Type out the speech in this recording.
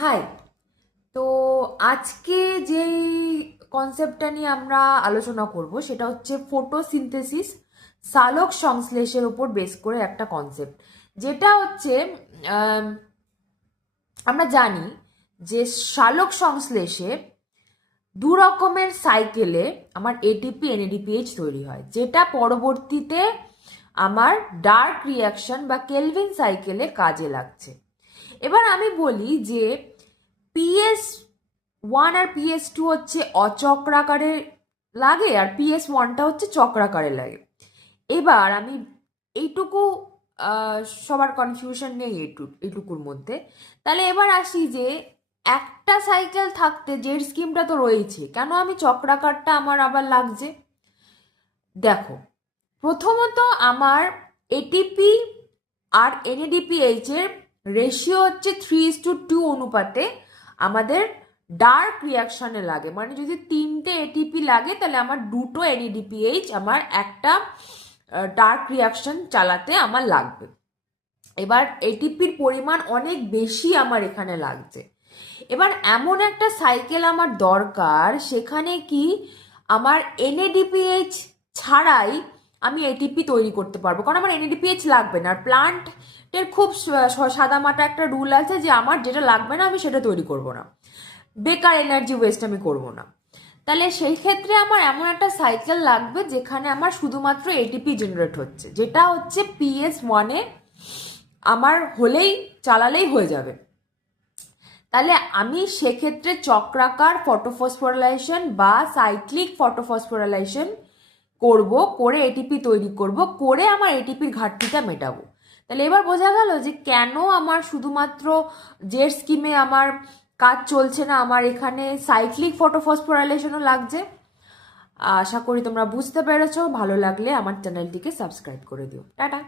High. তো আজকে যেই কনসেপ্টটা নিয়ে আমরা আলোচনা করব সেটা হচ্ছে ফটোসিনথেসিস, সালোক সংশ্লেষের উপর বেস করে একটা কনসেপ্ট। যেটা হচ্ছে আম, আমরা জানি যে সালোক সংশ্লেষে দু রকমের সাইকেলে আমার এটিপি এনএডিপিএইচ তৈরি হয়, যেটা পরবর্তীতে আমার ডার্ক রিয়াকশন বা কেলভিন সাইকেলে কাজে লাগছে। এবার আমি বলি যে PS1 আর PS2 হচ্ছে অচক্রাকারে লাগে, আর PS1টা হচ্ছে চক্রাকারে লাগে। এবার আমি এইটুকু সবার কনফিউশন নেই এইটুকুর মধ্যে। তাহলে এবার আসি যে একটা সাইকেল থাকতে জেড স্কিমটা তো রয়েছে, কেন আমি চক্রাকারটা আমার আবার লাগছে? দেখো, প্রথমত আমার এটিপি আর এনএডিপিএইচ এর রেশিও হচ্ছে 3:2 অনুপাতে আমাদের ডার্ক রিয়াকশনে লাগে। মানে যদি 3টে এটিপি লাগে তাহলে আমার 2টো এনএডিপিএইচ আমার একটা ডার্ক রিয়াকশন চালাতে আমার লাগবে। এবার এটিপির পরিমাণ অনেক বেশি আমার এখানে লাগছে। এবার এমন একটা সাইকেল আমার দরকার যেখানে কি আমার এনএডিপিএইচ ছাড়াই আমি এটিপি তৈরি করতে পারবো, কারণ আমার এনএডিপিএইচ লাগবে না। আর প্লান্টের খুব সাদামাটা একটা রুল আছে যে আমার যেটা লাগবে না আমি সেটা তৈরি করব না, বেকার এনার্জি ওয়েস্ট আমি করব না। তাহলে সেই ক্ষেত্রে আমার এমন একটা সাইকেল লাগবে যেখানে আমার শুধুমাত্র এটিপি জেনারেট হচ্ছে, যেটা হচ্ছে PS1-এ আমার হলেই চালালেই হয়ে যাবে। তাহলে আমি সেক্ষেত্রে চক্রাকার ফটোফসফোরাইলেশন বা সাইক্লিক ফটোফসফোরাইলেশন করব, করে এটিপি তৈরি করব, করে আমার এটিপির ঘাটতিটা মেটাবো। তাহলে এবার বোঝা গেল যে কেন আমার শুধুমাত্র জেড স্কিমে আমার কাজ চলছে না, আমার এখানে সাইক্লিক ফটোফসফোরাইলেশনও লাগছে। আশা করি তোমরা বুঝতে পেরেছো। ভালো লাগলে আমার চ্যানেলটিকে সাবস্ক্রাইব করে দিও। টাটা।